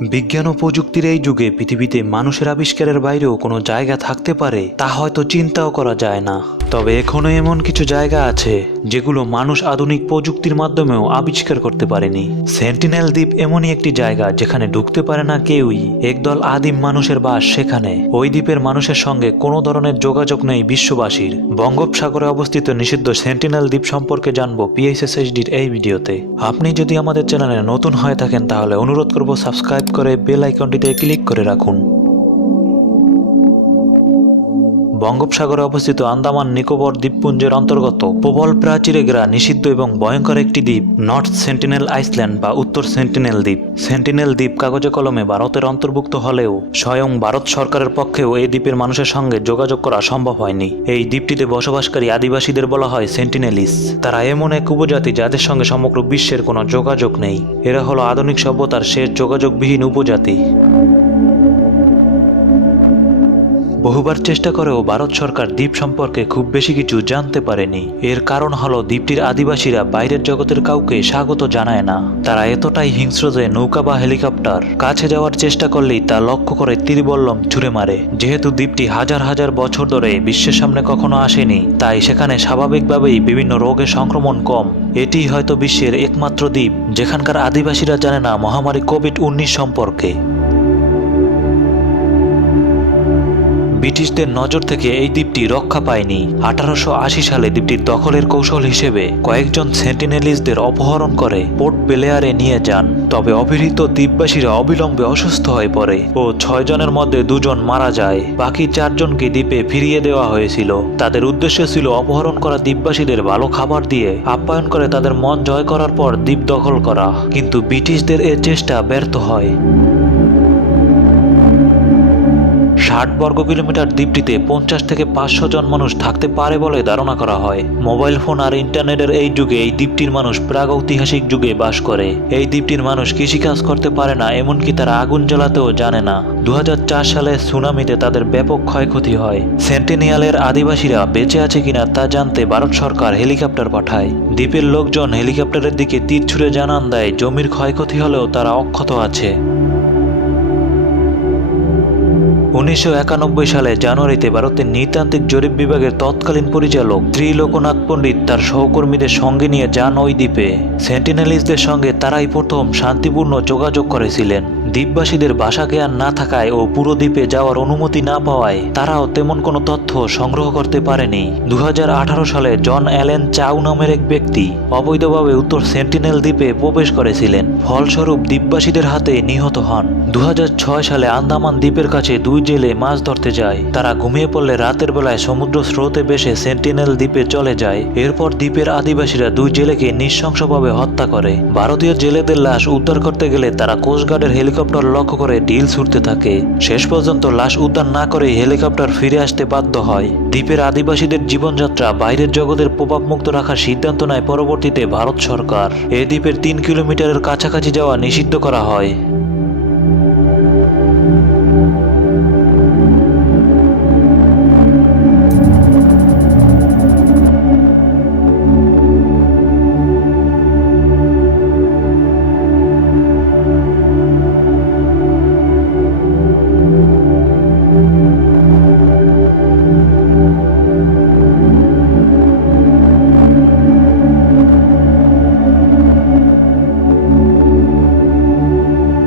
বিজ্ঞান ও প্রযুক্তির এই যুগে পৃথিবীতে মানুষের আবিষ্কারের বাইরেও কোনো জায়গা থাকতে পারে, তা হয়তো চিন্তাও করা যায় না। তবে এখনও এমন কিছু জায়গা আছে যেগুলো মানুষ আধুনিক প্রযুক্তির মাধ্যমেও আবিষ্কার করতে পারেনি। সেন্টিনেল দ্বীপ এমনই একটি জায়গা যেখানে ঢুকতে পারে না কেউই। একদল আদিম মানুষের বাস সেখানে। ওই দ্বীপের মানুষের সঙ্গে কোনো ধরনের যোগাযোগ নেই বিশ্ববাসীর। বঙ্গোপসাগরে অবস্থিত নিষিদ্ধ সেন্টিনেল দ্বীপ সম্পর্কে জানব পিএইচএসএইচডির এই ভিডিওতে। আপনি যদি আমাদের চ্যানেলে নতুন হয়ে থাকেন তাহলে অনুরোধ করব সাবস্ক্রাইব করে বেল আইকনটিতে ক্লিক করে রাখুন। বঙ্গোপসাগরে অবস্থিত আন্দামান নিকোবর দ্বীপপুঞ্জের অন্তর্গত প্রবল প্রাচীরে ঘেরা নিষিদ্ধ এবং ভয়ঙ্কর একটি দ্বীপ, নর্থ সেন্টিনেল আইসল্যান্ড বা উত্তর সেন্টিনেল দ্বীপ। সেন্টিনেল দ্বীপ কাগজে কলমে ভারতের অন্তর্ভুক্ত হলেও স্বয়ং ভারত সরকারের পক্ষেও এই দ্বীপের মানুষের সঙ্গে যোগাযোগ করা সম্ভব হয়নি। এই দ্বীপটিতে বসবাসকারী আদিবাসীদের বলা হয় সেন্টিনেলিস। তারা এমন এক উপজাতি যাদের সঙ্গে সমগ্র বিশ্বের কোনো যোগাযোগ নেই। এরা হলো আধুনিক সভ্যতার শেষ যোগাযোগবিহীন উপজাতি। বহুবার চেষ্টা করেও ভারত সরকার দ্বীপ সম্পর্কে খুব বেশি কিছু জানতে পারেনি। এর কারণ হলো দ্বীপটির আদিবাসীরা বাইরের জগতের কাউকে স্বাগত জানায় না। তারা এতটাই হিংস্র যে নৌকা বা হেলিকপ্টার কাছে যাওয়ার চেষ্টা করলেই তা লক্ষ্য করে তীরবল্লম ছুড়ে মারে। যেহেতু দ্বীপটি হাজার হাজার বছর ধরে বিশ্বের সামনে কখনো আসেনি, তাই সেখানে স্বাভাবিকভাবেই বিভিন্ন রোগের সংক্রমণ কম। এটি হয়তো বিশ্বের একমাত্র দ্বীপ, যেখানকার আদিবাসীরা জানে না মহামারী কোভিড উনিশ সম্পর্কে। ব্রিটিশদের নজর থেকে এই দ্বীপটি রক্ষা পায়নি। আঠারোশো আশি সালে দ্বীপটির দখলের কৌশল হিসেবে কয়েকজন সেন্টিনেলিসদের অপহরণ করে পোর্ট বেলেয়ারে নিয়ে যান। তবে অভিহিত দ্বীপবাসীরা অবিলম্বে অসুস্থ হয়ে পড়ে ও ছয় জনের মধ্যে দুজন মারা যায়। বাকি চারজনকে দ্বীপে ফিরিয়ে দেওয়া হয়েছিল। তাদের উদ্দেশ্য ছিল অপহরণ করা দ্বীপবাসীদের ভালো খাবার দিয়ে আপ্যায়ন করে তাদের মন জয় করার পর দ্বীপ দখল করা। কিন্তু ব্রিটিশদের এ চেষ্টা ব্যর্থ হয়। ষাট বর্গ কিলোমিটার দ্বীপটিতে পঞ্চাশ থেকে পাঁচশো জন মানুষ থাকতে পারে বলে ধারণা করা হয়। মোবাইল ফোন আর ইন্টারনেটের এই যুগে এই দ্বীপটির মানুষ প্রাগৈতিহাসিক যুগে বাস করে। এই দ্বীপটির মানুষ কৃষিকাজ করতে পারে না, এমনকি তারা আগুন জ্বালাতেও জানে না। দু হাজার চার সালে সুনামিতে তাদের ব্যাপক ক্ষয়ক্ষতি হয়। সেন্টিনিয়ালের আদিবাসীরা বেঁচে আছে কিনা তা জানতে ভারত সরকার হেলিকপ্টার পাঠায়। দ্বীপের লোকজন হেলিকপ্টারের দিকে তীর ছুড়ে জানান দেয়, জমির ক্ষয়ক্ষতি হলেও তারা অক্ষত আছে। উনিশশো একানব্বই সালে জানুয়ারিতে ভারতের নৃতান্ত্রিক জরিপ বিভাগের তৎকালীন পরিচালক ত্রিলোকনাথ পণ্ডিত তার সহকর্মীদের সঙ্গে নিয়ে যান ওই দ্বীপে। সেন্টিনেলিসদের সঙ্গে তারাই প্রথম শান্তিপূর্ণ যোগাযোগ করেছিলেন। দ্বীপবাসীদের ভাষা জ্ঞান না থাকায় ও পুরো দ্বীপে যাওয়ার অনুমতি না পাওয়ায় তারাও তেমন কোনো তথ্য সংগ্রহ করতে পারেনি। দু হাজার আঠারো সালে জন অ্যালেন চাউ নামের এক ব্যক্তি অবৈধভাবে উত্তর সেন্টিনেল দ্বীপে প্রবেশ করেছিলেন। ফলস্বরূপ দ্বীপবাসীদের হাতে নিহত হন। দু হাজার ছয় সালে আন্দামান দ্বীপের কাছে দুই জেলে মাছ ধরতে যায়। তারা ঘুমিয়ে পড়লে রাতের বেলায় সমুদ্র স্রোতে বেশে সেন্টিনেল দ্বীপে চলে যায়। এরপর দ্বীপের আদিবাসীরা দুই জেলেকে নৃশংসভাবে হত্যা করে। ভারতীয় জেলেদের লাশ উদ্ধার করতে গেলে তারা কোস্টগার্ডের হেলিকপ্টার লক্ষ্য করে ঢিল ছুটতে থাকে। শেষ পর্যন্ত লাশ উদ্ধার না করে হেলিকপ্টার ফিরে আসতে বাধ্য হয়। দ্বীপের আদিবাসীদের জীবনযাত্রা বাইরের জগতের প্রভাবমুক্ত রাখার সিদ্ধান্ত নেয় পরবর্তীতে ভারত সরকার। এ দ্বীপের তিন কিলোমিটারের কাছাকাছি যাওয়া নিষিদ্ধ করা হয়।